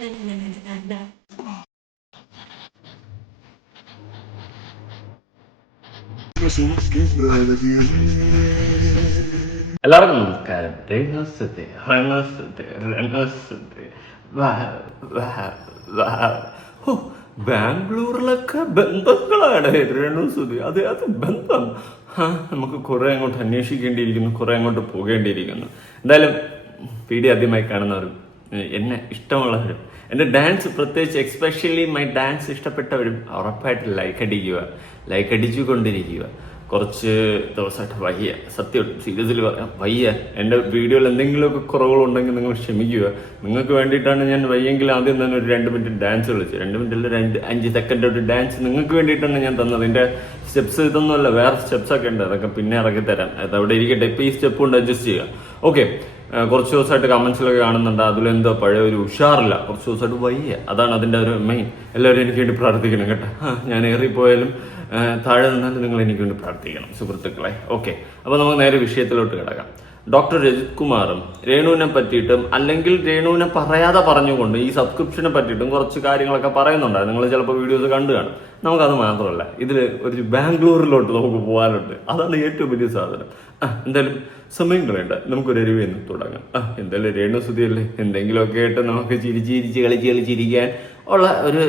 എല്ലാവർക്കും നമസ്കാരം. ബാംഗ്ലൂരിലൊക്കെ ബന്ധങ്ങളാണ് രേണുസുതി. അത് ബന്ധം നമുക്ക് കുറെ അങ്ങോട്ട് അന്വേഷിക്കേണ്ടിയിരിക്കുന്നു, കുറെ അങ്ങോട്ട് പോകേണ്ടിയിരിക്കുന്നു. എന്തായാലും വീഡിയോ ആദ്യമായി കാണുന്നവരും എന്നെ ഇഷ്ടമുള്ളവരും എൻ്റെ ഡാൻസ് പ്രത്യേകിച്ച് എക്സ്പെഷ്യലി മൈ ഡാൻസ് ഇഷ്ടപ്പെട്ടവരും ഉറപ്പായിട്ട് ലൈക്ക് അടിച്ചുകൊണ്ടിരിക്കുക. കുറച്ച് ദിവസമായിട്ട് വയ്യ, സത്യം സീരിയസ്ലി വയ്യ. എൻ്റെ വീഡിയോയിൽ എന്തെങ്കിലുമൊക്കെ കുറവുകളുണ്ടെങ്കിൽ നിങ്ങൾ ക്ഷമിക്കുക. നിങ്ങൾക്ക് വേണ്ടിയിട്ടാണ് ഞാൻ വയ്യെങ്കിൽ ആദ്യം തന്നെ ഒരു 2 മിനിറ്റ് ഡാൻസ് കളിച്ചു. 2 മിനിറ്റിൽ 5 സെക്കൻഡ് ഒരു ഡാൻസ് നിങ്ങൾക്ക് വേണ്ടിയിട്ടാണ് ഞാൻ തന്നത്. എൻ്റെ സ്റ്റെപ്സ് ഇതൊന്നുമല്ല, വേറെ സ്റ്റെപ്സൊക്കെ ഉണ്ട്, അതൊക്കെ പിന്നെ ഇറക്കി തരാം. അത് അവിടെ ഇരിക്കട്ടെ. ഇപ്പോൾ ഈ സ്റ്റെപ്പ് കൊണ്ട് അഡ്ജസ്റ്റ് ചെയ്യുക. ഓക്കെ, കുറച്ച് ദിവസമായിട്ട് കമൻസിലൊക്കെ കാണുന്നുണ്ട് അതിലെന്തോ പഴയ ഒരു ഉഷാറില്ല, കുറച്ച് ദിവസമായിട്ട് വയ്യ. അതാണ് അതിൻ്റെ ഒരു മെയിൻ. എല്ലാവരും എനിക്ക് വേണ്ടി പ്രാർത്ഥിക്കണം കേട്ടോ. ഞാൻ ഏറിപ്പോയാലും താഴെ നിന്നാലും നിങ്ങൾ എനിക്ക് വേണ്ടി പ്രാർത്ഥിക്കണം സുഹൃത്തുക്കളെ. ഓക്കെ, അപ്പോൾ നമുക്ക് നേരെ വിഷയത്തിലോട്ട് കിടക്കാം. ഡോക്ടർ രജിത് കുമാറും രേണുവിനെ പറ്റിയിട്ടും അല്ലെങ്കിൽ രേണുവിനെ പറയാതെ പറഞ്ഞുകൊണ്ട് ഈ സബ്സ്ക്രിപ്ഷനെ പറ്റിയിട്ടും കുറച്ച് കാര്യങ്ങളൊക്കെ പറയുന്നുണ്ടായിരുന്നു. നിങ്ങൾ ചിലപ്പോൾ വീഡിയോസ് കണ്ടു കാണും. നമുക്കത് മാത്രമല്ല, ഇതിൽ ഒരു ബാംഗ്ലൂരിലോട്ട് നമുക്ക് പോകാനുണ്ട്. അതാണ് ഏറ്റവും വലിയ സാധനം. എന്തായാലും സമയം കളയണ്ട, നമുക്കൊരു റിവ്യൂ എന്ന് തുടങ്ങാം. എന്തായാലും രേണുസുതിയല്ലേ, എന്തെങ്കിലുമൊക്കെ ആയിട്ട് നമുക്ക് കളിച്ചിരിക്കാൻ ഉള്ള ഒരു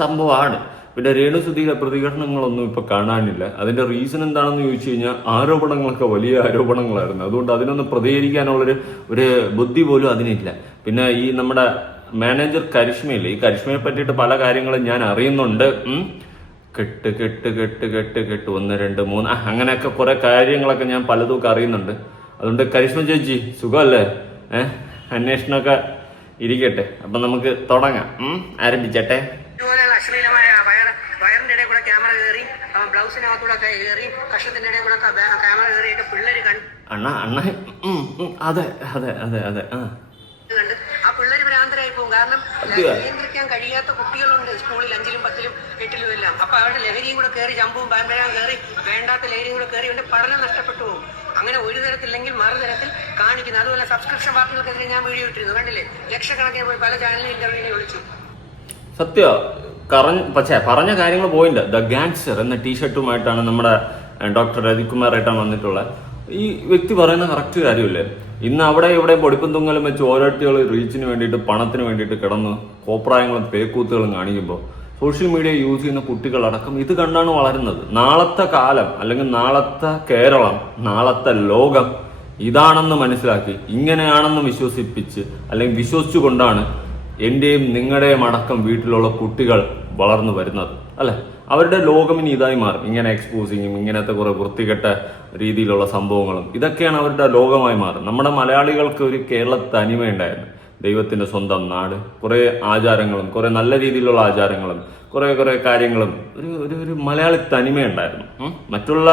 സംഭവമാണ്. പിന്നെ രേണുസുതിയുടെ പ്രതികരണങ്ങളൊന്നും ഇപ്പൊ കാണാനില്ല. അതിന്റെ റീസൺ എന്താണെന്ന് ചോദിച്ചു കഴിഞ്ഞാൽ ആരോപണങ്ങളൊക്കെ വലിയ ആരോപണങ്ങളായിരുന്നു. അതുകൊണ്ട് അതിനൊന്ന് പ്രതികരിക്കാനുള്ളൊരു ബുദ്ധി പോലും അതിനില്ല. പിന്നെ ഈ നമ്മുടെ മാനേജർ കരിഷ്മയില്ലേ, ഈ കരിഷ്മയെ പറ്റിയിട്ട് പല കാര്യങ്ങളും ഞാൻ അറിയുന്നുണ്ട്. കെട്ട് 1 2 3 അങ്ങനെയൊക്കെ കുറെ കാര്യങ്ങളൊക്കെ ഞാൻ പലതും അറിയുന്നുണ്ട്. അതുകൊണ്ട് കരിഷ്മ ചേച്ചി സുഖമല്ലേ? അന്വേഷണമൊക്കെ ഇരിക്കട്ടെ. അപ്പൊ നമുക്ക് തുടങ്ങാം. ആരംഭിച്ചട്ടെ. വയറിന്റെ ഇടയിൽ കൂടെ ക്യാമറ കയറി, ബ്ലൗസിനകത്തൂടെ കയറി, കഷത്തിന്റെ ഇടയിൽ കൂടെ ക്യാമറ കയറിയിട്ട് പിള്ളേര് അണ്ണ അതെ അതെ അതെ അതെ കണ്ട് ആ പിള്ളേര് ഭ്രാന്തരായി പോകും. കാരണം നിയന്ത്രിക്കാൻ കഴിയാത്ത കുട്ടികളുണ്ട് സ്കൂളിൽ 5ലും 10ലും 8ലും എല്ലാം. അപ്പൊ അവരുടെ ലഹരിയും കൂടെ കയറി, ചമ്പും പാമ്പരാൻ കയറി, വേണ്ടാത്ത ലഹരിയും കൂടെ കയറി അവന്റെ പഠനം നഷ്ടപ്പെട്ടു പോകും. അങ്ങനെ ഒരു തരത്തില്ലെങ്കിൽ മറുതരത്തിൽ കാണിക്കുന്നു. അതുപോലെ സബ്സ്ക്രിപ്ഷൻ പാർട്ടികൾക്കെതിരെ ഞാൻ വീഡിയോ ഇട്ടിരുന്നു, കണ്ടില്ലേ? ലക്ഷക്കണക്കിന് പോയി പല ചാനലിൽ ഇന്റർവ്യൂവിനെ വിളിച്ചു. സത്യം പക്ഷേ പറഞ്ഞ കാര്യങ്ങൾ പോയിന്റ്. ദ ഗാങ്സ്റ്റർ എന്ന ടീഷർട്ടുമായിട്ടാണ് നമ്മുടെ ഡോക്ടർ രജിത് കുമാറായിട്ടാണ് വന്നിട്ടുള്ളത്. ഈ വ്യക്തി പറയുന്ന കറക്റ്റ് കാര്യമില്ലേ? ഇന്ന് അവിടെ ഇവിടെ പൊടിപ്പും തുങ്ങലും വെച്ച് ഓരോരുത്തർ റീച്ചിന് വേണ്ടിയിട്ട്, പണത്തിന് വേണ്ടിയിട്ട് കിടന്ന് കോപ്രായങ്ങളും പേക്കൂത്തുകളും കാണിക്കുമ്പോൾ സോഷ്യൽ മീഡിയ യൂസ് ചെയ്യുന്ന കുട്ടികളടക്കം ഇത് കണ്ടാണ് വളരുന്നത്. നാളത്തെ കാലം അല്ലെങ്കിൽ നാളത്തെ കേരളം, നാളത്തെ ലോകം ഇതാണെന്ന് മനസ്സിലാക്കി ഇങ്ങനെയാണെന്ന് വിശ്വസിപ്പിച്ച് അല്ലെങ്കിൽ വിശ്വസിച്ചുകൊണ്ടാണ് എന്റെയും നിങ്ങളുടെയും അടക്കം വീട്ടിലുള്ള കുട്ടികൾ വളർന്നു വരുന്നത്, അല്ലെ? അവരുടെ ലോകം ഇനി ഇതായി മാറും. ഇങ്ങനെ എക്സ്പോസിങ്ങും ഇങ്ങനത്തെ കുറെ വൃത്തികെട്ട രീതിയിലുള്ള സംഭവങ്ങളും ഇതൊക്കെയാണ് അവരുടെ ലോകമായി മാറും. നമ്മുടെ മലയാളികൾക്ക് ഒരു കേരള തനിമയുണ്ടായിരുന്നു. ദൈവത്തിന്റെ സ്വന്തം നാട്, കുറെ ആചാരങ്ങളും കുറെ നല്ല രീതിയിലുള്ള ആചാരങ്ങളും കുറെ കാര്യങ്ങളും ഒരു മലയാളി തനിമയുണ്ടായിരുന്നു. മറ്റുള്ള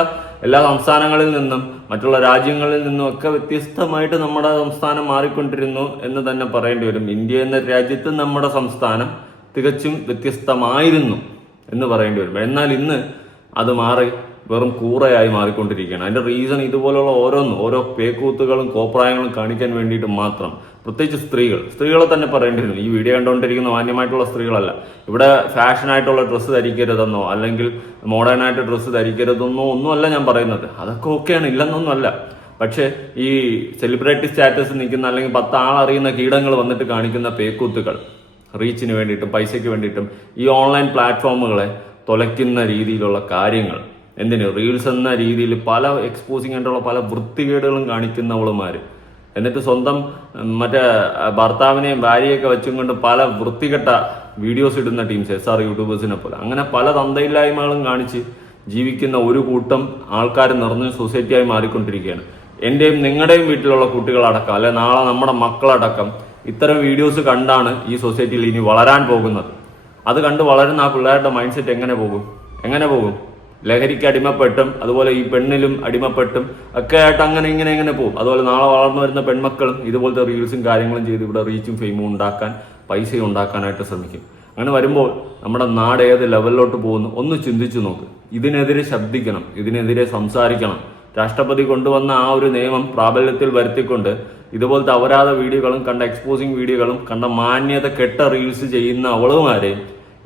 എല്ലാ സംസ്ഥാനങ്ങളിൽ നിന്നും മറ്റുള്ള രാജ്യങ്ങളിൽ നിന്നും ഒക്കെ വ്യത്യസ്തമായിട്ട് നമ്മുടെ സംസ്ഥാനം മാറിക്കൊണ്ടിരുന്നു എന്ന് തന്നെ പറയേണ്ടി വരും. ഇന്ത്യ എന്ന രാജ്യത്ത് നമ്മുടെ സംസ്ഥാനം തികച്ചും വ്യത്യസ്തമായിരുന്നു എന്ന് പറയേണ്ടി വരും. എന്നാൽ ഇന്ന് അത് മാറി വെറും കൂറയായി മാറിക്കൊണ്ടിരിക്കുകയാണ്. അതിന്റെ റീസൺ ഇതുപോലുള്ള ഓരോ പേക്കൂത്തുകളും കോപ്രായങ്ങളും കാണിക്കാൻ വേണ്ടിയിട്ട് മാത്രം. പ്രത്യേകിച്ച് സ്ത്രീകളെ തന്നെ പറയേണ്ടി വരും. ഈ വീഡിയോ കണ്ടുകൊണ്ടിരിക്കുന്ന മാന്യമായിട്ടുള്ള സ്ത്രീകളല്ല. ഇവിടെ ഫാഷനായിട്ടുള്ള ഡ്രസ്സ് ധരിക്കരുതെന്നോ അല്ലെങ്കിൽ മോഡേൺ ആയിട്ട് ഡ്രസ്സ് ധരിക്കരുതെന്നോ ഒന്നുമല്ല ഞാൻ പറയുന്നത്. അതൊക്കെ ഓക്കെയാണ്, ഇല്ലെന്നൊന്നുമല്ല. പക്ഷെ ഈ സെലിബ്രിറ്റി സ്റ്റാറ്റസ് നിൽക്കുന്ന അല്ലെങ്കിൽ 10 ആളറിയുന്ന കീടങ്ങൾ വന്നിട്ട് കാണിക്കുന്ന പേക്കൂത്തുകൾ, റീച്ചിന് വേണ്ടിയിട്ടും പൈസയ്ക്ക് വേണ്ടിയിട്ടും ഈ ഓൺലൈൻ പ്ലാറ്റ്ഫോമുകളെ തുലയ്ക്കുന്ന രീതിയിലുള്ള കാര്യങ്ങൾ, എന്തിന് റീൽസ് എന്ന രീതിയിൽ പല എക്സ്പോസിങ് ആയിട്ടുള്ള പല വൃത്തികേടുകളും കാണിക്കുന്നവളുമാര്, എന്നിട്ട് സ്വന്തം മറ്റേ ഭർത്താവിനെയും ഭാര്യയൊക്കെ വെച്ചും കൊണ്ട് പല വൃത്തികെട്ട വീഡിയോസ് ഇടുന്ന ടീംസ്, SR യൂട്യൂബേഴ്സിനെ പോലെ അങ്ങനെ പല തന്തയില്ലായ്മകളും കാണിച്ച് ജീവിക്കുന്ന ഒരു കൂട്ടം ആൾക്കാർ നിറഞ്ഞ സൊസൈറ്റിയായി മാറിക്കൊണ്ടിരിക്കുകയാണ്. എന്റെയും നിങ്ങളുടെയും വീട്ടിലുള്ള കുട്ടികളടക്കം അല്ലെ നാളെ നമ്മുടെ മക്കളടക്കം ഇത്തരം വീഡിയോസ് കണ്ടാണ് ഈ സൊസൈറ്റിയിൽ ഇനി വളരാൻ പോകുന്നത്. അത് കണ്ട് വളരുന്ന ആ പിള്ളേരുടെ മൈൻഡ് സെറ്റ് എങ്ങനെ പോകും? ലഹരിക്ക് അടിമപ്പെട്ടും അതുപോലെ ഈ പെണ്ണിലും അടിമപ്പെട്ടും ഒക്കെ ആയിട്ട് അങ്ങനെ പോകും. അതുപോലെ നാളെ വളർന്നു വരുന്ന പെൺമക്കളും ഇതുപോലത്തെ റീൽസും കാര്യങ്ങളും ചെയ്ത് ഇവിടെ റീച്ചും ഫെയിമും ഉണ്ടാക്കാൻ, പൈസയും ഉണ്ടാക്കാനായിട്ട് ശ്രമിക്കും. അങ്ങനെ വരുമ്പോൾ നമ്മുടെ നാട് ഏത് ലെവലിലോട്ട് പോകുന്നു ഒന്ന് ചിന്തിച്ചു നോക്ക്. ഇതിനെതിരെ ശബ്ദിക്കണം, ഇതിനെതിരെ സംസാരിക്കണം. രാഷ്ട്രപതി കൊണ്ടുവന്ന ആ ഒരു നിയമം പ്രാബല്യത്തിൽ വരുത്തിക്കൊണ്ട് ഇതുപോലത്തെ അപരാധ വീഡിയോകളും കണ്ട എക്സ്പോസിങ് വീഡിയോകളും കണ്ട മാന്യത കെട്ട റീൽസ് ചെയ്യുന്ന അവളുമാരെയും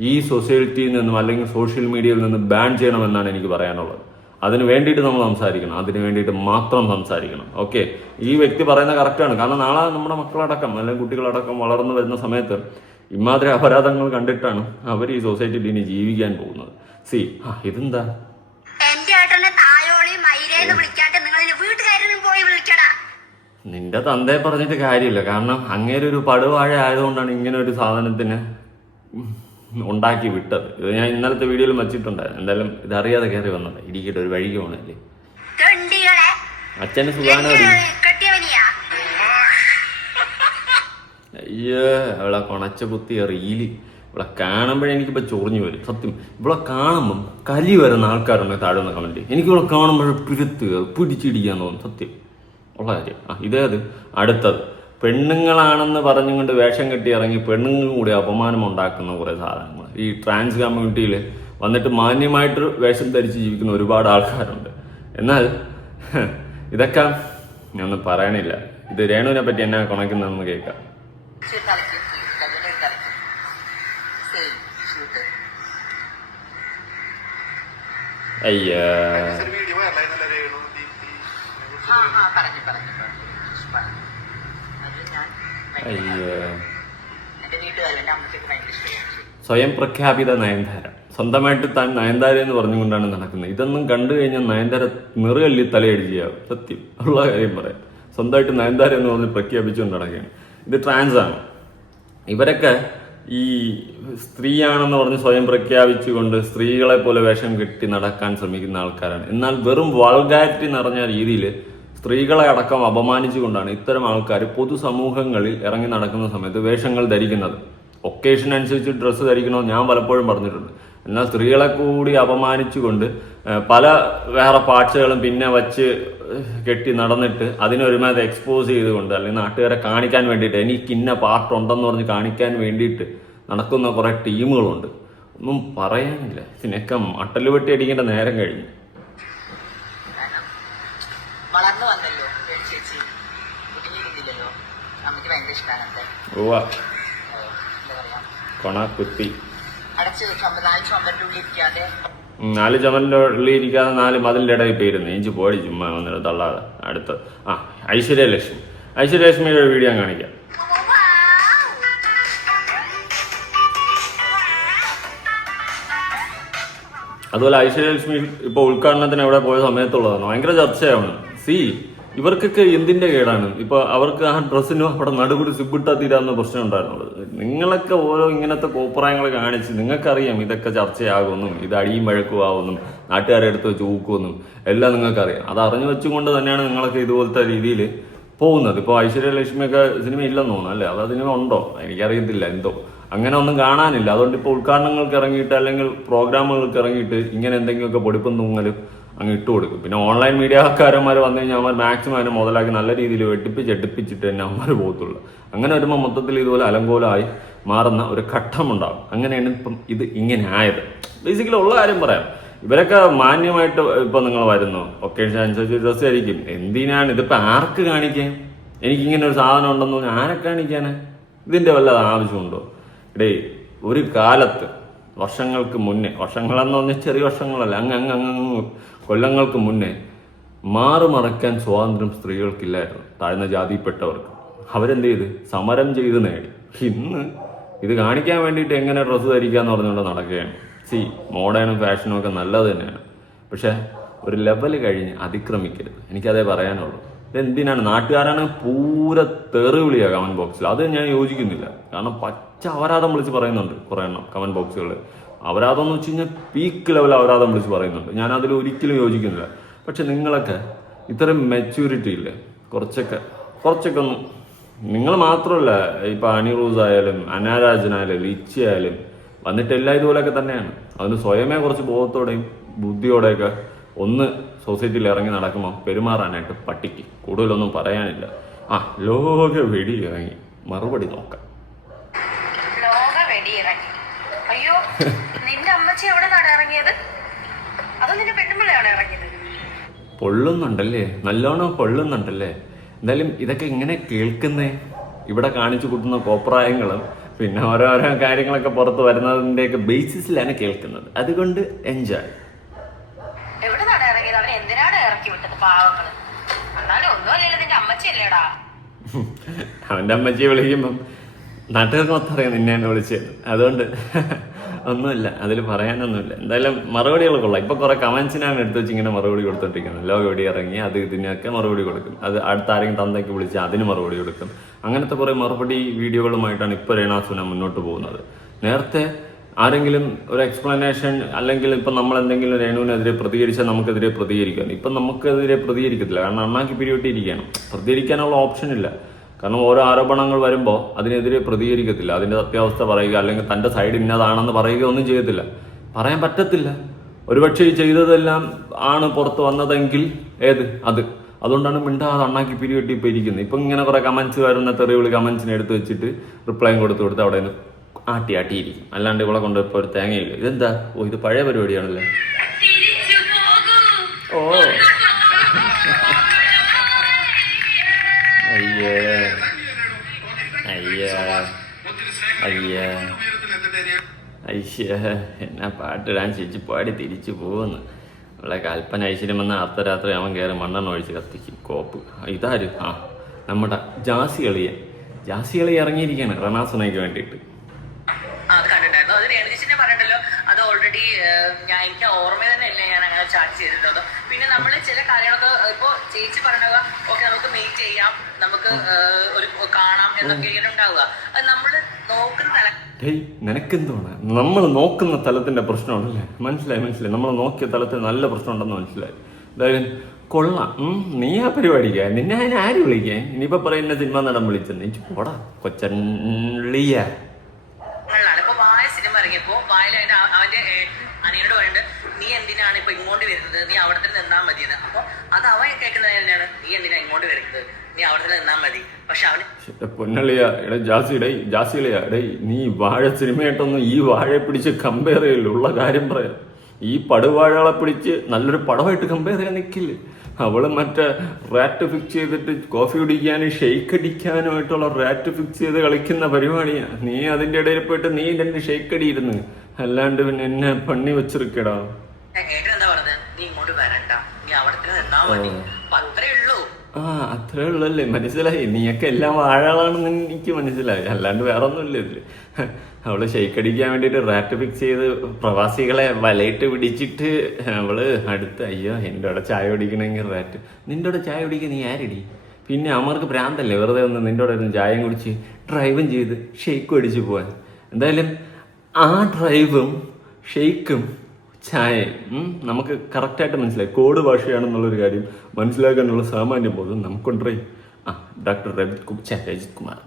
ഈ സൊസൈറ്റിയിൽ നിന്നും അല്ലെങ്കിൽ സോഷ്യൽ മീഡിയയിൽ നിന്നും ബാൻ ചെയ്യണമെന്നാണ് എനിക്ക് പറയാനുള്ളത്. അതിന് വേണ്ടിയിട്ട് നമ്മൾ സംസാരിക്കണം, അതിന് വേണ്ടിയിട്ട് മാത്രം സംസാരിക്കണം. ഓക്കെ, ഈ വ്യക്തി പറയുന്നത് കറക്റ്റാണ്. കാരണം നാളെ നമ്മുടെ മക്കളടക്കം അല്ലെങ്കിൽ കുട്ടികളടക്കം വളർന്നു വരുന്ന സമയത്ത് ഇമാതിരി അപരാധങ്ങൾ കണ്ടിട്ടാണ് അവർ ഈ സൊസൈറ്റിയിൽ ഇനി ജീവിക്കാൻ പോകുന്നത്. ഇതെന്താ നിന്റെ തന്തയെ പറഞ്ഞിട്ട് കാര്യമില്ല. കാരണം അങ്ങേരെ ഒരു പടുവാഴ ആയതുകൊണ്ടാണ് ഇങ്ങനെ ഒരു സാധനത്തിന് ഉണ്ടാക്കി വിട്ടത്. ഇത് ഞാൻ ഇന്നലത്തെ വീഡിയോയിൽ വെച്ചിട്ടുണ്ടായിരുന്നു. എന്തായാലും ഇതറിയാതെ കയറി വന്നത്. ഇരിക്കട്ടെ, ഒരു വഴിക്ക് പോകണല്ലേ. അച്ഛന് സുഖാനോ? അയ്യോ, അവളെ കൊണച്ച കുത്തിയ റീല് ഇവിടെ കാണുമ്പോഴേ എനിക്കിപ്പോൾ ചൊറിഞ്ഞു വരും സത്യം. ഇവിടെ കാണുമ്പം കലി വരുന്ന ആൾക്കാരുണ്ട് താഴെ നിന്ന് കമൻറ്റ്. എനിക്കിവിടെ കാണുമ്പോൾ പിരുത്തുക പിടിച്ചിടിക്കാൻ തോന്നും സത്യം ഉള്ള കാര്യം. ഇതേത് അടുത്തത് പെണ്ണുങ്ങളാണെന്ന് പറഞ്ഞുകൊണ്ട് വേഷം കെട്ടി ഇറങ്ങി പെണ്ണുങ്ങളും കൂടി അപമാനം ഉണ്ടാക്കുന്ന കുറേ സാധനങ്ങൾ ഈ ട്രാൻസ് കമ്മ്യൂണിറ്റിയിൽ വന്നിട്ട് മാന്യമായിട്ട് വേഷം ധരിച്ച് ജീവിക്കുന്ന ഒരുപാട് ആൾക്കാരുണ്ട്. എന്നാൽ ഇതൊക്കെ ഞാനൊന്നും പറയണില്ല. ഇത് രേണുവിനെ പറ്റി എന്നാ കൊണക്കുന്നതെന്ന് കേൾക്കാം. അയ്യാ സ്വയം പ്രഖ്യാപിത നയൻതാര. സ്വന്തമായിട്ട് താൻ നയൻതാര എന്ന് പറഞ്ഞുകൊണ്ടാണ് നടക്കുന്നത്. ഇതൊന്നും കണ്ടു കഴിഞ്ഞാൽ നയൻതാര നിറുകല്ലി തലയടിച്ചാവും സത്യം ഉള്ള കാര്യം പറയാം. സ്വന്തമായിട്ട് നയൻതാര എന്ന് പറഞ്ഞ് പ്രഖ്യാപിച്ചുകൊണ്ട് നടക്കുകയാണ്. ഇത് ട്രാൻസ് ആണ്. ഇവരൊക്കെ ഈ സ്ത്രീയാണെന്ന് പറഞ്ഞ് സ്വയം പ്രഖ്യാപിച്ചുകൊണ്ട് സ്ത്രീകളെ പോലെ വേഷം കെട്ടി നടക്കാൻ ശ്രമിക്കുന്ന ആൾക്കാരാണ്. എന്നാൽ വെറും വൾഗാരിറ്റി നിറഞ്ഞ രീതിയിൽ സ്ത്രീകളെ അടക്കം അപമാനിച്ചുകൊണ്ടാണ് ഇത്തരം ആൾക്കാർ പൊതുസമൂഹങ്ങളിൽ ഇറങ്ങി നടക്കുന്ന സമയത്ത് വേഷങ്ങൾ ധരിക്കുന്നത്. ഒക്കേഷൻ അനുസരിച്ച് ഡ്രസ്സ് ധരിക്കണമെന്ന് ഞാൻ പലപ്പോഴും പറഞ്ഞിട്ടുണ്ട്. എന്നാൽ സ്ത്രീകളെ കൂടി അപമാനിച്ചുകൊണ്ട് പല വേറെ പാർട്സുകളും പിന്നെ വച്ച് കെട്ടി നടന്നിട്ട് അതിനൊരുമാതിരി എക്സ്പോസ് ചെയ്തുകൊണ്ട് അല്ലെങ്കിൽ നാട്ടുകാരെ കാണിക്കാൻ വേണ്ടിയിട്ട് എനിക്ക് ഇന്ന പാർട്ട് ഉണ്ടെന്ന് പറഞ്ഞ് കാണിക്കാൻ വേണ്ടിയിട്ട് നടക്കുന്ന കുറേ ടീമുകളുണ്ട്. ഒന്നും പറയാനില്ല. ഇതിനൊക്കെ അട്ടല് വെട്ടി അടിക്കേണ്ട നേരം കഴിഞ്ഞു. വളർന്നു വന്നല്ലോ ചേച്ചി, കുട്ടിയില്ലല്ലോ, നമുക്ക് ഭയങ്കര ഇഷ്ടമാണ്. കൊണ കുത്തി അടച്ച് 4 ചുമരിന്റെ ഉള്ളിൽ ഇരിക്കാതെ 4 ചുമരിന്റെ ഉള്ളിൽ ഇരിക്കാതെ 4 മതിലിന്റെ ഇടയിൽ പോയിരുന്നു. എനിക്ക് പോടി ചുമ്മാ വന്നിട്ട് തള്ളാതെ. അടുത്ത് ഐശ്വര്യലക്ഷ്മിയുടെ ഒരു വീഡിയോ കാണിക്കാം. അതുപോലെ ഐശ്വര്യലക്ഷ്മി ഇപ്പോൾ ഉദ്ഘാടനത്തിന് എവിടെ പോയ സമയത്തുള്ളതാണ് ഭയങ്കര ചർച്ചയാണ്. ഇവർക്കൊക്കെ എന്തിന്റെ കേടാണ്? ഇപ്പൊ അവർക്ക് ആ ഡ്രസ്സിനും അവിടെ നടുകൂടി സിബിട്ടാ തീരാവുന്ന പ്രശ്നം ഉണ്ടായിരുന്നുള്ളത്. നിങ്ങളൊക്കെ ഓരോ ഇങ്ങനത്തെ കോപ്രായങ്ങൾ കാണിച്ച് നിങ്ങൾക്കറിയാം ഇതൊക്കെ ചർച്ചയാകുമെന്നും ഇത് അടിയും വഴക്കും ആവുമെന്നും നാട്ടുകാരെ എടുത്ത് ചൂക്കുമെന്നും എല്ലാം നിങ്ങൾക്കറിയാം. അത് അറിഞ്ഞു വെച്ചുകൊണ്ട് തന്നെയാണ് നിങ്ങളൊക്കെ ഇതുപോലത്തെ രീതിയിൽ പോകുന്നത്. ഇപ്പോൾ ഐശ്വര്യലക്ഷ്മിയൊക്കെ സിനിമ ഇല്ലെന്ന് തോന്നുന്നു അല്ലേ? അത് സിനിമ ഉണ്ടോ എനിക്കറിയത്തില്ല. എന്തോ അങ്ങനെ ഒന്നും കാണാനില്ല. അതുകൊണ്ട് ഇപ്പോൾ ഉദ്ഘാടനങ്ങൾക്ക് ഇറങ്ങിയിട്ട് അല്ലെങ്കിൽ പ്രോഗ്രാമുകൾക്ക് ഇറങ്ങിയിട്ട് ഇങ്ങനെ എന്തെങ്കിലുമൊക്കെ പൊടിപ്പും തൂങ്ങലും അങ്ങ് ഇട്ട് കൊടുക്കും. പിന്നെ ഓൺലൈൻ മീഡിയക്കാരന്മാർ വന്നു കഴിഞ്ഞാൽ അവർ മാക്സിമം അതിനെ മുതലാക്കി നല്ല രീതിയിൽ വെട്ടിപ്പിച്ചിട്ട് തന്നെ അവന്മാർ പോകത്തുള്ളൂ. അങ്ങനെ വരുമ്പോൾ മൊത്തത്തിൽ ഇതുപോലെ അലങ്കോലമായി മാറുന്ന ഒരു ഘട്ടമുണ്ടാകും. അങ്ങനെയാണ് ഇപ്പം ഇത് ഇങ്ങനെ ആയത്. ബേസിക്കലി ഉള്ള കാര്യം പറയാം. ഇവരൊക്കെ മാന്യമായിട്ട് ഇപ്പം നിങ്ങൾ വരുന്നു, ഒക്കേഷൻ അനുസരിച്ച് ഡ്രസ്സ് ധരിക്കും. എന്തിനാണ് ഇതിപ്പോൾ ആർക്ക് കാണിക്കാൻ? എനിക്കിങ്ങനെ ഒരു സാധനം ഉണ്ടെന്ന് പറഞ്ഞാൽ ആരെ കാണിക്കാന്? ഇതിൻ്റെ വല്ല ആവശ്യമുണ്ടോ? ഒരു കാലത്ത് വർഷങ്ങൾക്ക് മുന്നേ, വർഷങ്ങളെന്ന് പറഞ്ഞാൽ ചെറിയ വർഷങ്ങളല്ല, അങ്ങ് കൊല്ലങ്ങൾക്ക് മുന്നേ മാറുമറയ്ക്കാൻ സ്വാതന്ത്ര്യം സ്ത്രീകൾക്കില്ലായിരുന്നു. താഴ്ന്ന ജാതിയിൽപ്പെട്ടവർക്ക് അവരെന്ത് ചെയ്ത് സമരം ചെയ്ത് നേടി. ഇന്ന് ഇത് കാണിക്കാൻ വേണ്ടിയിട്ട് എങ്ങനെ ഡ്രസ്സ് ധരിക്കാന്ന് പറഞ്ഞുകൊണ്ട് നടക്കുകയാണ്. മോഡേണും ഫാഷനും ഒക്കെ നല്ലത് തന്നെയാണ്. പക്ഷെ ഒരു ലെവൽ കഴിഞ്ഞ് അതിക്രമിക്കരുത്. എനിക്കതേ പറയാനുള്ളൂ. ഇതെന്തിനാണ്? നാട്ടുകാരാണ് പൂര തെറിവിളിയാണ് കമന്റ് ബോക്സിൽ. അത് ഞാൻ യോജിക്കുന്നില്ല. കാരണം പച്ച അപരാധം വിളിച്ച് പറയുന്നുണ്ട് കുറേ എണ്ണം കമന്റ് ബോക്സുകളിൽ. അപരാധം എന്ന് വെച്ച് കഴിഞ്ഞാൽ പീക്ക് ലെവൽ അപരാധം വിളിച്ച് പറയുന്നുണ്ട്. ഞാൻ അതിൽ ഒരിക്കലും യോജിക്കുന്നില്ല. പക്ഷെ നിങ്ങളൊക്കെ ഇത്രയും മെച്യൂരിറ്റി ഇല്ലേ? കുറച്ചൊക്കെ ഒന്നും. നിങ്ങൾ മാത്രമല്ല, ഇപ്പം അനിറൂസ് ആയാലും അനാരാജനായാലും ലിച്ചിയായാലും വന്നിട്ട് എല്ലാം ഇതുപോലെയൊക്കെ തന്നെയാണ്. അതിന് സ്വയമേ കുറച്ച് ബോധത്തോടെയും ബുദ്ധിയോടെയൊക്കെ ഒന്ന് സൊസൈറ്റിയിൽ ഇറങ്ങി നടക്കുമ്പോൾ പെരുമാറാനായിട്ട് പട്ടിക്ക് കൂടുതലൊന്നും പറയാനില്ല. ലോക വെടി ഇറങ്ങി മറുപടി നോക്കാം. അയ്യോ, നിന്റെ അമ്മച്ചി എവിടെ നിന്നാണ് ഇറങ്ങിയത്? അതോ നിന്റെ പെണ്ണുമ്പിള്ളയാണ് ഇറങ്ങിയത്? പൊള്ളുന്നുണ്ടല്ലേ? നല്ലോണം പൊള്ളുന്നുണ്ടല്ലേ? എന്തായാലും ഇതൊക്കെ ഇങ്ങനെ കേൾക്കുന്നേ ഇവിടെ കാണിച്ചു കൂട്ടുന്ന കോപ്രായങ്ങളും പിന്നെ ഓരോരോ കാര്യങ്ങളൊക്കെ പുറത്ത് വരുന്നതിൻ്റെയൊക്കെ ബേസിസിലാണ് കേൾക്കുന്നത്. അതുകൊണ്ട് എൻജോയ്. എവിടെ നട ഇറങ്ങിയത്? അവൻ എന്തിനാണ് ഇറക്കി വിട്ടത്? പാവങ്ങള്. എന്നാലും ഒന്നുമല്ലല്ലോ, നിന്റെ അമ്മച്ചിയല്ലേടാ. അവൻ്റെ അമ്മച്ചിയെ വിളിക്കുമ്പം നാട്ടുകാർക്ക് മൊത്തം അറിയാം നിന്നെയാണ് വിളിച്ചത്. അതുകൊണ്ട് ഒന്നുമില്ല, അതിൽ പറയാനൊന്നുമില്ല. എന്തായാലും മറുപടികൾ കൊള്ളാം. ഇപ്പൊ കുറെ കമന്റ്സിനാണ് എടുത്ത് വെച്ച് ഇങ്ങനെ മറുപടി കൊടുത്തോണ്ടിരിക്കുന്നത്. ലോകം എവിടെ ഇറങ്ങി അത് ഇതിനൊക്കെ മറുപടി കൊടുക്കും. അത് അടുത്ത ആരെങ്കിലും തന്തയ്ക്ക് വിളിച്ച് അതിന് മറുപടി കൊടുക്കും. അങ്ങനത്തെ കുറെ മറുപടി വീഡിയോകളുമായിട്ടാണ് ഇപ്പൊ രേണാസുന മുന്നോട്ട് പോകുന്നത്. നേരത്തെ ആരെങ്കിലും ഒരു എക്സ്പ്ലനേഷൻ അല്ലെങ്കിൽ ഇപ്പം നമ്മൾ എന്തെങ്കിലും രേണുവിനെതിരെ പ്രതികരിച്ചാൽ നമുക്കെതിരെ പ്രതികരിക്കാം. ഇപ്പം നമുക്കെതിരെ പ്രതികരിക്കത്തില്ല, കാരണം അണ്ണാക്കി പിരിവിട്ടിരിക്കുകയാണ്. പ്രതികരിക്കാനുള്ള ഓപ്ഷൻ ഇല്ല. കാരണം ഓരോ ആരോപണങ്ങൾ വരുമ്പോൾ അതിനെതിരെ പ്രതികരിക്കത്തില്ല. അതിൻ്റെ സത്യാവസ്ഥ പറയുക അല്ലെങ്കിൽ തൻ്റെ സൈഡ് ഇന്നതാണെന്ന് പറയുക ഒന്നും ചെയ്യത്തില്ല. പറയാൻ പറ്റത്തില്ല. ഒരുപക്ഷെ ഈ ചെയ്തതെല്ലാം ആണ് പുറത്ത് വന്നതെങ്കിൽ അതുകൊണ്ടാണ് മിണ്ടാതെ അണ്ണാക്കി പിരിവെട്ടി ഇപ്പോൾ ഇരിക്കുന്നത്. ഇപ്പം ഇങ്ങനെ കുറെ കമന്റ്സ് വരുന്ന തെറിവിളി കമന്റ്സിനെ എടുത്ത് വെച്ചിട്ട് റിപ്ലൈയും കൊടുത്ത് അവിടെ നിന്ന് ആട്ടിയിരിക്കും. അല്ലാണ്ട് ഇവിടെ കൊണ്ട് ഇപ്പോൾ ഒരു തേങ്ങയില്ല. ഇതെന്താ? ഇത് പഴയ പരിപാടിയാണല്ലേ. എന്നാ പാട്ടിടാൻ ചേച്ചി പാടി തിരിച്ചു പോകുന്നു. അവളെ കൽപ്പന ഐശ്വര്യം വന്ന അർദ്ധരാത്രി അവൻ കയറി മണ്ണെണ്ണ ഒഴിച്ച് കത്തിക്കും കോപ്പ്. ഇതാര്? നമ്മുടെ ജാസി കളി ഇറങ്ങിയിരിക്കുകയാണ് റനാസുനയ്ക്ക് വേണ്ടിയിട്ട്. അത് കണ്ടിട്ടായിരുന്നു. അത് രേണുജിനെ പറയണ്ടല്ലോ, അത് ഓൾറെഡി എനിക്ക് ഓർമ്മ തന്നെ ഇല്ല ഞാൻ അങ്ങനെ ചാറ്റ് ചെയ്തിട്ടുള്ളത്. പിന്നെ നമ്മൾ ചില കാര്യങ്ങളൊക്കെ ഇപ്പൊ ചേച്ചി പറഞ്ഞത് ഓക്കെ നമുക്ക് മീറ്റ് ചെയ്യാം, നമുക്ക് ഒരു കാണാം എന്നൊക്കെ ഇങ്ങനെ ഉണ്ടാവുക. അത് നമ്മള് നോക്കുന്ന തല നിനക്കെന്തോണ് നമ്മൾ നോക്കുന്ന തലത്തിന്റെ പ്രശ്നമാണല്ലേ. മനസ്സിലായി. നമ്മൾ നോക്കിയ തലത്തിൽ നല്ല പ്രശ്നം ഉണ്ടെന്ന് മനസ്സിലായി. എന്തായാലും കൊള്ളാം. നീ ആ പരിപാടിക്കാ. നിന്നെ അതിനെ ആര് വിളിക്കാൻ? ഇനിയിപ്പോ പറയുന്ന സിനിമ നടൻ വിളിച്ചെന്ന് എനിക്ക് പോടാ കൊച്ചള്ളിയ. ഇപ്പൊ വായ സിനിമ ഇറങ്ങിയപ്പോ വായിൽ അവന്റെ അനിയനോട് പറയുന്നുണ്ട്, നീ എന്തിനാണ് ഇപ്പൊ ഇങ്ങോട്ട് വരുന്നത്, നീ അവിടെ തന്നെ നിന്നാ മതിയെന്ന്. അപ്പൊ അത് അവൻ കേൾക്കുന്നത് തന്നെയാണ്, നീ എന്തിനാ ഇങ്ങോട്ട് വരുന്നത്, നീ അവിടെ തന്നെ നിന്നാ മതി. പക്ഷെ അവന് പൊന്നളിയാ ജാസിളിയാ നീ വാഴ സിനിമയായിട്ടൊന്നും ഈ വാഴയെ പിടിച്ച് കമ്പയർ ചെയ്യല്ലോ. ഉള്ള കാര്യം പറയാം. ഈ പടുവാഴകളെ പിടിച്ച് നല്ലൊരു പടമായിട്ട് കമ്പയർ ചെയ്യാൻ നിൽക്കില്ലേ. അവള് മറ്റേ റാറ്റ് ഫിക്സ് ചെയ്തിട്ട് കോഫി കുടിക്കാനും ഷെയ്ക്ക് അടിക്കാനുമായിട്ടുള്ള റാറ്റ് ഫിക്സ് ചെയ്ത് കളിക്കുന്ന പരിപാടിയാ. നീ അതിന്റെ ഇടയിൽ പോയിട്ട് നീ രണ്ട് ഷെയ്ക്ക് അടിയിരുന്നു. അല്ലാണ്ട് പിന്നെ എന്നെ പണി വെച്ചിരിക്കടാ. എന്താ പറഞ്ഞത്, നീ ഇങ്ങോട്ട് വരണ്ട, നീ അവിടെ തന്നെ നിന്നാ മതി. അത്രേ ഉള്ളൂ. അത്രേ ഉള്ളല്ലേ. മനസ്സിലായി. നീയൊക്കെ എല്ലാം വാഴകളാണെന്ന് എനിക്ക് മനസ്സിലായി. അല്ലാണ്ട് വേറെ ഒന്നുമില്ല ഇതില്. അവള് ഷെയ്ക്കടിക്കാൻ വേണ്ടിട്ട് റാറ്റ് ഫിക്സ് ചെയ്ത് പ്രവാസികളെ വലയിട്ട് പിടിച്ചിട്ട് അവള് അയ്യോ എൻ്റെ അവിടെ ചായ കുടിക്കണമെങ്കിൽ റാറ്റ്. നിന്റെ അവിടെ ചായ കുടിക്കാൻ നീ ആരടി? പിന്നെ അമ്മർക്ക് ഭ്രാന്തല്ലേ വെറുതെ ഒന്ന് നിന്റെ അവിടെ ഒന്ന് ചായയും കുടിച്ച് ഡ്രൈവും ചെയ്ത് ഷെയ്ക്കും അടിച്ചു പോവാൻ. എന്തായാലും ആ ഡ്രൈവും ഷെയ്ക്കും ചായയും നമുക്ക് കറക്റ്റായിട്ട് മനസ്സിലായി. കോഡ് ഭാഷയാണെന്നുള്ളൊരു കാര്യം മനസ്സിലാക്കാനുള്ള സാമാന്യ ബോധം നമുക്കുണ്ടേ. ഡോക്ടർ രജിത് കുമാർ.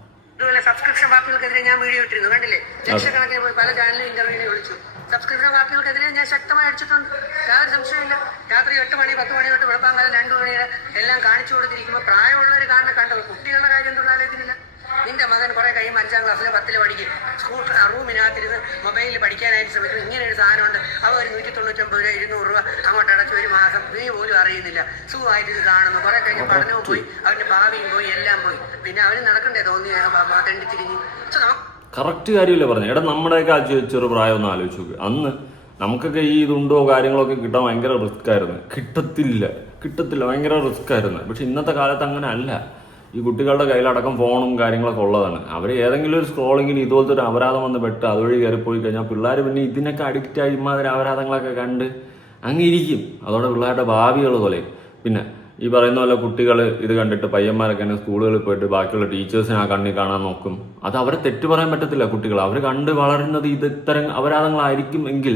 സബ്സ്ക്രിപ്ഷൻ പാർട്ടികൾക്കെതിരെ ഞാൻ വീഡിയോ ഇട്ടിരുന്നു, കണ്ടില്ലേ? ലക്ഷക്കണക്കിന് പോയി പല ചാനലിലും ഇന്റർവ്യൂവിനെ വിളിച്ചു. സബ്സ്ക്രിപ്ഷൻ പാർട്ടികൾക്കെതിരെ ഞാൻ ശക്തമായി അടിച്ചിട്ടുണ്ട്, യാതൊരു സംശയമില്ല. രാത്രി 8 മണി 10 മണി തൊട്ട് വെളുപ്പാങ്കാലം 2 മണി വരെ എല്ലാം കാണിച്ചു കൊടുത്തിരിക്കുമ്പോൾ പ്രായമുള്ളവർ കണ്ടത് കുട്ടികളുടെ കാര്യം എന്തുകൊണ്ട് ആലോചിക്കുന്നില്ല? നിന്റെ മകൻ കുറെ കഴിയുമ്പോൾ 5ാം ക്ലാസ്സിലെ 10ൽ പഠിക്കും, റൂമിനകത്തിരുന്ന് മൊബൈലിൽ പഠിക്കാനായിട്ട് ശ്രമിക്കുന്നു. ഇങ്ങനെ ഒരു സാധനമുണ്ട്, അവ ഒരു 199 രൂപ 200 രൂപ അങ്ങോട്ട് അടച്ച് ഒരു മാസം നീ പോലും അറിയുന്നില്ല. സുഖമായിട്ട് ഇത് കാണുന്നു. കുറെ കഴിഞ്ഞ് പഠനവും പോയി, അവന്റെ ഭാവിയും പോയി, എല്ലാം പോയി. പിന്നെ അവന് നടക്കണ്ടേ തോന്നിയ തെണ്ടി തിരിഞ്ഞ്. കറക്റ്റ് കാര്യമില്ല പറഞ്ഞു. നമ്മുടെയൊക്കെ ചെറു പ്രായം ഒന്ന് ആലോചിച്ച് നോക്ക്. അന്ന് നമുക്കൊക്കെ ഈ ഇതുണ്ടോ കാര്യങ്ങളൊക്കെ കിട്ടാൻ ഭയങ്കര റിസ്ക് ആയിരുന്നു. കിട്ടത്തില്ല, ഭയങ്കര റിസ്ക് ആയിരുന്നു. പക്ഷെ ഇന്നത്തെ കാലത്ത് അങ്ങനെ അല്ല. ഈ കുട്ടികളുടെ കയ്യിലടക്കം ഫോണും കാര്യങ്ങളൊക്കെ ഉള്ളതാണ്. അവർ ഏതെങ്കിലും ഒരു സ്ക്രോളിങ്ങിന് ഇതുപോലത്തെ ഒരു അപരാധം വന്ന് പെട്ട് അതുവഴി കയറിപ്പോയി കഴിഞ്ഞാൽ പിള്ളേർ പിന്നെ ഇതിനൊക്കെ അഡിക്റ്റായി ഇമാതിരി അപരാധങ്ങളൊക്കെ കണ്ട് അങ്ങിരിക്കും. അതോടെ പിള്ളേരുടെ ഭാവികൾ പോലെ. പിന്നെ ഈ പറയുന്ന പോലെ കുട്ടികൾ ഇത് കണ്ടിട്ട് പയ്യന്മാരൊക്കെ സ്കൂളുകളിൽ പോയിട്ട് ബാക്കിയുള്ള ടീച്ചേഴ്സിനെ ആ കണ്ണി കാണാൻ നോക്കും. അത് അവരെ തെറ്റ് പറയാൻ പറ്റത്തില്ല. കുട്ടികൾ അവർ കണ്ട് വളരുന്നത് ഇത്തരം അപരാധങ്ങളായിരിക്കും എങ്കിൽ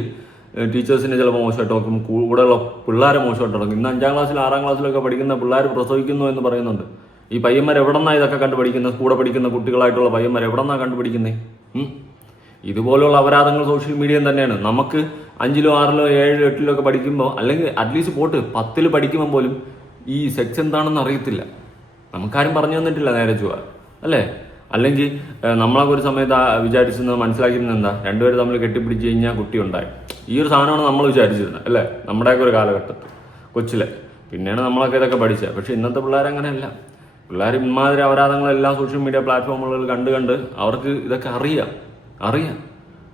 ടീച്ചേഴ്സിനെ ചിലപ്പോൾ മോശമായിട്ട് നോക്കും. കൂടെയുള്ള പിള്ളേരെ മോശമായിട്ട് നോക്കും. ഇന്ന് 5ാം ക്ലാസ്സിൽ 6ാം ക്ലാസ്സിലൊക്കെ പഠിക്കുന്ന പിള്ളേർ പ്രസവിക്കുന്നു എന്ന് പറയുന്നുണ്ട്. ഈ പയ്യന്മാർ എവിടെന്നാ ഇതൊക്കെ കണ്ടുപിടിക്കുന്നത്? കൂടെ പഠിക്കുന്ന കുട്ടികളായിട്ടുള്ള പയ്യന്മാർ എവിടെന്നാ കണ്ടുപിടിക്കുന്നത്? ഇതുപോലുള്ള അപരാധങ്ങൾ സോഷ്യൽ മീഡിയ തന്നെയാണ്. നമുക്ക് 5ലോ 6ലോ 7ലോ 8ലോ ഒക്കെ പഠിക്കുമ്പോൾ, അല്ലെങ്കിൽ അറ്റ്ലീസ്റ്റ് 10ൽ പഠിക്കുമ്പോൾ പോലും ഈ സെക്സ് എന്താണെന്ന് അറിയത്തില്ല. നമുക്കാരും പറഞ്ഞു തന്നിട്ടില്ല നേരെ ചൊവ്വ, അല്ലേ? അല്ലെങ്കിൽ നമ്മളൊക്കെ ഒരു സമയത്ത് വിചാരിച്ചിരുന്നത് മനസ്സിലാക്കിയിരുന്നത് എന്താ, രണ്ടുപേരും തമ്മിൽ കെട്ടിപ്പിടിച്ച് കഴിഞ്ഞാൽ കുട്ടി ഉണ്ടായി. ഈ ഒരു സാധനമാണ് നമ്മൾ വിചാരിച്ചിരുന്നത്, അല്ലേ? നമ്മുടെയൊക്കെ ഒരു കാലഘട്ടത്തിൽ കൊച്ചിലെ. പിന്നെയാണ് നമ്മളൊക്കെ ഇതൊക്കെ പഠിച്ചത്. പക്ഷെ ഇന്നത്തെ പിള്ളേരങ്ങനെയല്ല. പിള്ളേർ ഇമാതിരി അപരാധങ്ങളെല്ലാം സോഷ്യൽ മീഡിയ പ്ലാറ്റ്ഫോമുകളിൽ കണ്ട് അവർക്ക് ഇതൊക്കെ അറിയാം.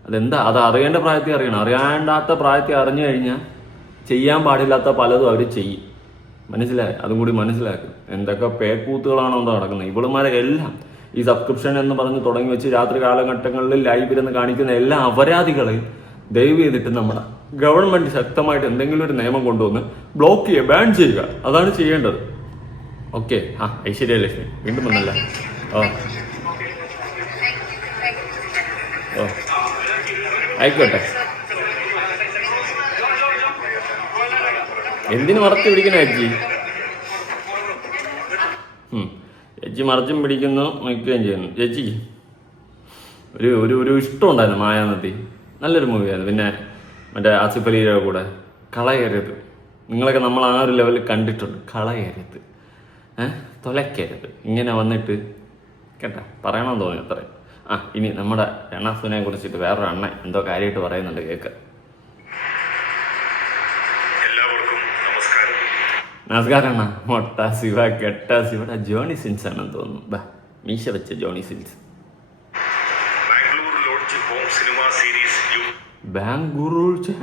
അതെന്താ, അത് അറിയേണ്ട പ്രായത്തിൽ അറിയണം. അറിയാണ്ടാത്ത പ്രായത്തിൽ അറിഞ്ഞു കഴിഞ്ഞാൽ ചെയ്യാൻ പാടില്ലാത്ത പലതും അവർ ചെയ്യും. മനസ്സിലായി? അതും കൂടി മനസ്സിലാക്കും. എന്തൊക്കെ പേക്കൂത്തുകളാണോ എന്തോ നടക്കുന്നത്. ഇവളുമാരെ എല്ലാം ഈ സബ്സ്ക്രിപ്ഷൻ എന്ന് പറഞ്ഞ് തുടങ്ങി വെച്ച് രാത്രി കാലഘട്ടങ്ങളിൽ ലൈവിരുന്ന് കാണിക്കുന്ന എല്ലാ അപരാധികളെയും ദയവ് ചെയ്തിട്ട് നമ്മുടെ ഗവൺമെന്റ് ശക്തമായിട്ട് എന്തെങ്കിലും ഒരു നിയമം കൊണ്ടുവന്ന് ബ്ലോക്ക് ചെയ്യുക, ബാൻ ചെയ്യുക. അതാണ് ചെയ്യേണ്ടത്. ഓക്കെ. ഐശ്വര്യ ലക്ഷ്മി വീണ്ടും വന്നല്ല. ആയിക്കോട്ടെ. എന്തിനു മറച്ചു പിടിക്കണ ചേച്ചി മറച്ചും പിടിക്കുന്നു, നിൽക്കുകയും ചെയ്യുന്നു. ചേച്ചി ഒരു ഇഷ്ടം ഉണ്ടായിരുന്നു മായാനദി, നല്ലൊരു മൂവിയായിരുന്നു. പിന്നെ മറ്റേ ആസിഫ് അലിയുടെ കൂടെ കളയരുത്. നിങ്ങളൊക്കെ നമ്മൾ ആ ഒരു ലെവലിൽ കണ്ടിട്ടുണ്ട്. കളയരുത്, തൊലക്കരുത്, ഇങ്ങനെ വന്നിട്ട് കേട്ടാ പറയണമെന്ന് തോന്നി അത്രയും. ഇനി നമ്മുടെ രണാസുനെ കുറിച്ചിട്ട് വേറൊരു അണ്ണൻ എന്തോ കാര്യമായിട്ട് പറയുന്നുണ്ട്, കേക്ക്. നമസ്കാരം അണ്ണ. മൊട്ട ശിവ കെട്ട ശിവയുടെ ജോണി സിൻസ് ആണെന്ന് തോന്നുന്നു. മീശ വെച്ച ജോണി സിൻസ്. ബാംഗ്ലൂർ ലോഡ്ജ്,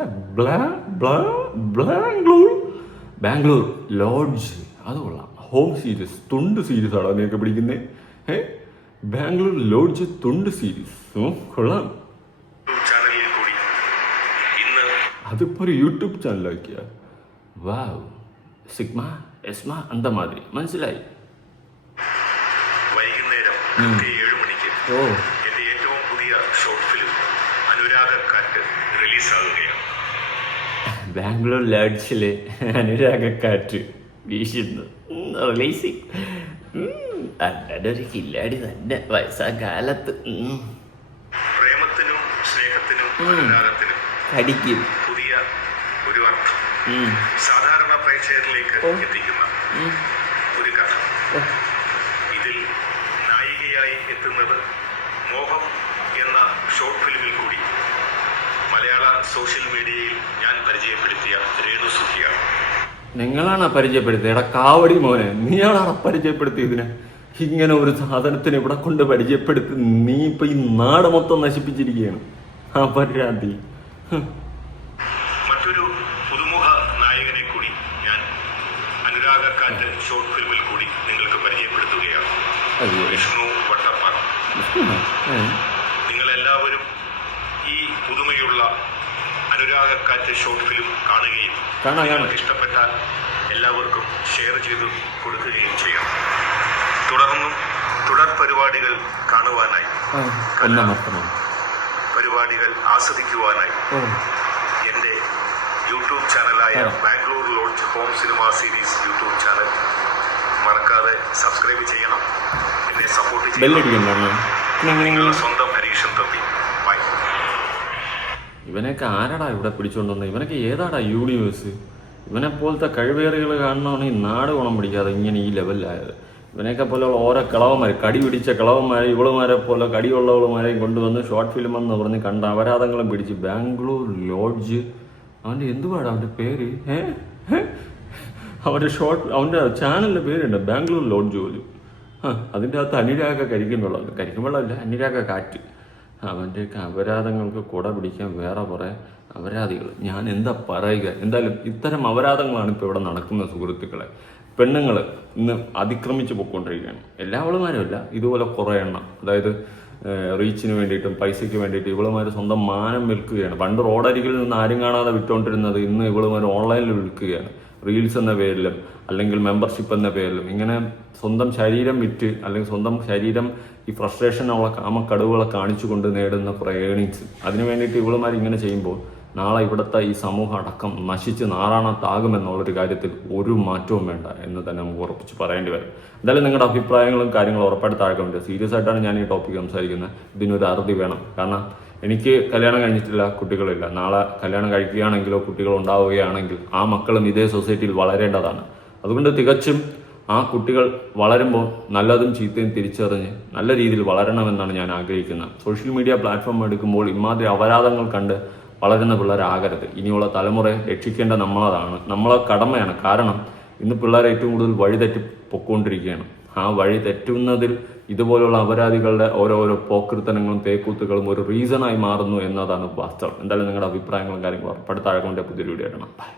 അത് കൊള്ളാം. ഹോം സീരീസ്, തുണ്ട് സീരീസ് ആണോ നീയൊക്കെ പിടിക്കുന്നത്? ബാംഗ്ലൂർ ലോഡ്ജ് തുണ്ട് സീരീസ് കൊള്ളാം. അതിപ്പോ ഒരു യൂട്യൂബ് ചാനലാക്കിയ. വാവ്. സിഗ്മ എസ്മ അന്ത മാതിരി. മനസ്സിലായി? വൈകുന്നേരം 7 മണിക്ക് എന്റെ ഏറ്റവും പുതിയ ഷോർട്ട് ഫിലിം അനുരാഗക്കാറ്റ് റിലീസാകുകയാണ്. ബാംഗ്ലൂർ ലോഡ്ജിലെ അനുരാഗക്കാറ്റ് വീശുന്നു റിലീസിങ്. അതൊരു കില്ലാടി തന്നെ വയസ്സാകാലത്ത്. പ്രേമത്തിനും സ്നേഹത്തിനും അനുരാഗത്തിനും കടിക്കും പുതിയ ഒരു അർത്ഥം സാധാരണ പ്രേക്ഷകരിലേക്ക് എത്തിക്കുന്ന ഒരു കഥ. ഇതിൽ നായികയായി എത്തുന്നത് മോഹം എന്ന ഷോർട്ട് ഫിലിമിൽ കൂടി മലയാള സോഷ്യൽ മീഡിയയിൽ ഞാൻ പരിചയപ്പെടുത്തിയ രേണു സുഖിയാണ്. നിങ്ങളാണ് പരിചയപ്പെടുത്തിയത്. എടാ കാവടി മോനെ, നീയാണാണ് പരിചയപ്പെടുത്തിയതിന്. ഇങ്ങനെ ഒരു സാധനത്തിന് ഇവിടെ കൊണ്ട് പരിചയപ്പെടുത്തി നീ ഇപ്പൊ ഈ നാട് മൊത്തം നശിപ്പിച്ചിരിക്കുകയാണ്. അപരാധി. മറ്റൊരു പുതുമുഖ നായകനെ കൂടി ഞാൻ അനുരാഗക്കാറ്റ് ഷോർട്ട് ഫിലിമിൽ കൂടി നിങ്ങൾക്ക് പരിചയപ്പെടുത്തുകയാണ്. വിഷ്ണു വട്ടപ്പാറ. നിങ്ങളെല്ലാവരും ഈ പുതുമയുള്ള അനുരാഗക്കാറ്റ് ഷോർട്ട് ഫിലിം കാണുകയും നിങ്ങൾക്ക് ഇഷ്ടപ്പെട്ടാൽ എല്ലാവർക്കും ഷെയർ ചെയ്ത് കൊടുക്കുകയും ചെയ്യണം. തുടർന്നും തുടർ പരിപാടികൾ കാണുവാനായി, പരിപാടികൾ ആസ്വദിക്കുവാനായി എൻ്റെ യൂട്യൂബ് ചാനലായ Bangalore lodge home cinema series YouTube channel മറക്കാതെ സബ്സ്ക്രൈബ് ചെയ്യണം. എന്നെ സപ്പോർട്ട് ചെയ്യണം. നിങ്ങളുടെ സ്വന്തം ഹരീഷൻ തമ്പി. ബൈ. ഇവനൊക്കെ ആരാടാ ഇവിടെ പിടിച്ചുകൊണ്ടുവന്നത്? ഇവനൊക്കെ ഏതാടാ യൂണിവേഴ്സ്? ഇവനെ പോലത്തെ കഴിവേറികൾ കാണണമെന്ന് ഈ നാട് ഗുണം പിടിക്കാതെ ഇങ്ങനെ ഈ ലെവലിലായത്. ഇവനെയൊക്കെ പോലെ ഓരോ കിളവന്മാർ, കടി പിടിച്ച കിളവന്മാരെ, ഇവളുമാരെ പോലെ കടിയുള്ളവളുമാരെയും കൊണ്ടുവന്ന് ഷോർട്ട് ഫിലിം എന്ന് പറഞ്ഞ് കണ്ട അപരാധങ്ങളും പിടിച്ച്. ബാംഗ്ലൂർ ലോഡ്ജ്, അവൻ്റെ എന്തുപാടാ അവൻ്റെ പേര്? അവൻ്റെ ചാനലിൻ്റെ പേരുണ്ട് ബാംഗ്ലൂർ ലോഡ്ജ് പോലും. അതിൻ്റെ അകത്ത് അനുരാഗ കരിക്കുമ്പോഴല്ല അനുരാഗ കാറ്റ്. അവൻ്റെയൊക്കെ അപരാധങ്ങൾക്ക് കുട പിടിക്കാൻ വേറെ കുറേ അപരാധികൾ. ഞാൻ എന്താ പറയുക? എന്തായാലും ഇത്തരം അപരാധങ്ങളാണ് ഇപ്പോൾ ഇവിടെ നടക്കുന്നത് സുഹൃത്തുക്കളെ. പെണ്ണുങ്ങൾ ഇന്ന് അതിക്രമിച്ച് പൊയ്ക്കൊണ്ടിരിക്കുകയാണ്. എല്ലാവളുമാരും അല്ല, ഇതുപോലെ കുറേ എണ്ണം. അതായത് റീച്ചിന് വേണ്ടിയിട്ടും പൈസയ്ക്ക് വേണ്ടിയിട്ട് ഇവളുമാർ സ്വന്തം മാനം വിൽക്കുകയാണ്. പണ്ട് റോഡരികിൽ നിന്ന് ആരും കാണാതെ വിറ്റുകൊണ്ടിരുന്നത് ഇന്ന് ഇവളുമാർ ഓൺലൈനിൽ വിൽക്കുകയാണ്. റീൽസ് എന്ന പേരിലും അല്ലെങ്കിൽ മെമ്പർഷിപ്പ് എന്ന പേരിലും ഇങ്ങനെ സ്വന്തം ശരീരം വിറ്റ് അല്ലെങ്കിൽ സ്വന്തം ശരീരം ഈ ഫ്രസ്ട്രേഷനുള്ള കാമക്കടവുകളെ കാണിച്ചുകൊണ്ട് നേടുന്ന കുറേ ഏണിങ്സ്. അതിനു വേണ്ടിയിട്ട് ഇവളുമാർ ഇങ്ങനെ ചെയ്യുമ്പോൾ നാളെ ഇവിടുത്തെ ഈ സമൂഹം അടക്കം നശിച്ച് നാറാണത്താകുമെന്നുള്ളൊരു കാര്യത്തിൽ ഒരു മാറ്റവും വേണ്ട എന്ന് തന്നെ നമുക്ക് ഉറപ്പിച്ച് പറയേണ്ടി വരും. എന്തായാലും നിങ്ങളുടെ അഭിപ്രായങ്ങളും കാര്യങ്ങളും ഉറപ്പായിട്ട് താഴെ കമന്റ്. സീരിയസ് ആയിട്ടാണ് ഞാൻ ഈ ടോപ്പിക് സംസാരിക്കുന്നത്. ഇതിനൊരു അറുതി വേണം. കാരണം എനിക്ക് കല്യാണം കഴിഞ്ഞിട്ടില്ല, കുട്ടികളില്ല. നാളെ കല്യാണം കഴിക്കുകയാണെങ്കിലോ കുട്ടികൾ ഉണ്ടാവുകയാണെങ്കിൽ ആ മക്കളും ഇതേ സൊസൈറ്റിയിൽ വളരേണ്ടതാണ്. അതുകൊണ്ട് തികച്ചും ആ കുട്ടികൾ വളരുമ്പോൾ നല്ലതും ചീത്തയും തിരിച്ചറിഞ്ഞ് നല്ല രീതിയിൽ വളരണമെന്നാണ് ഞാൻ ആഗ്രഹിക്കുന്നത്. സോഷ്യൽ മീഡിയ പ്ലാറ്റ്ഫോം എടുക്കുമ്പോൾ ഇമാതിരി അപരാധങ്ങൾ കണ്ട് വളരുന്ന പിള്ളേരാകരുത്. ഇനിയുള്ള തലമുറയെ രക്ഷിക്കേണ്ട നമ്മളതാണ്, നമ്മളെ കടമയാണ്. കാരണം ഇന്ന് പിള്ളേരെ ഏറ്റവും കൂടുതൽ വഴിതെറ്റി പൊക്കോണ്ടിരിക്കുകയാണ്. ആ വഴി തെറ്റുന്നതിൽ ഇതുപോലുള്ള അപരാധികളുടെ ഓരോരോ പോക്കൃത്തനങ്ങളും തേക്കൂത്തുകളും ഒരു റീസണായി മാറുന്നു എന്നതാണ് വാസ്തവം. എന്തായാലും നിങ്ങളുടെ അഭിപ്രായങ്ങളും കാര്യങ്ങളും ഉറപ്പായിട്ട് താഴെ കൊണ്ട് പുതിയൊരു വീഡിയോ ഇടണം. ബൈ.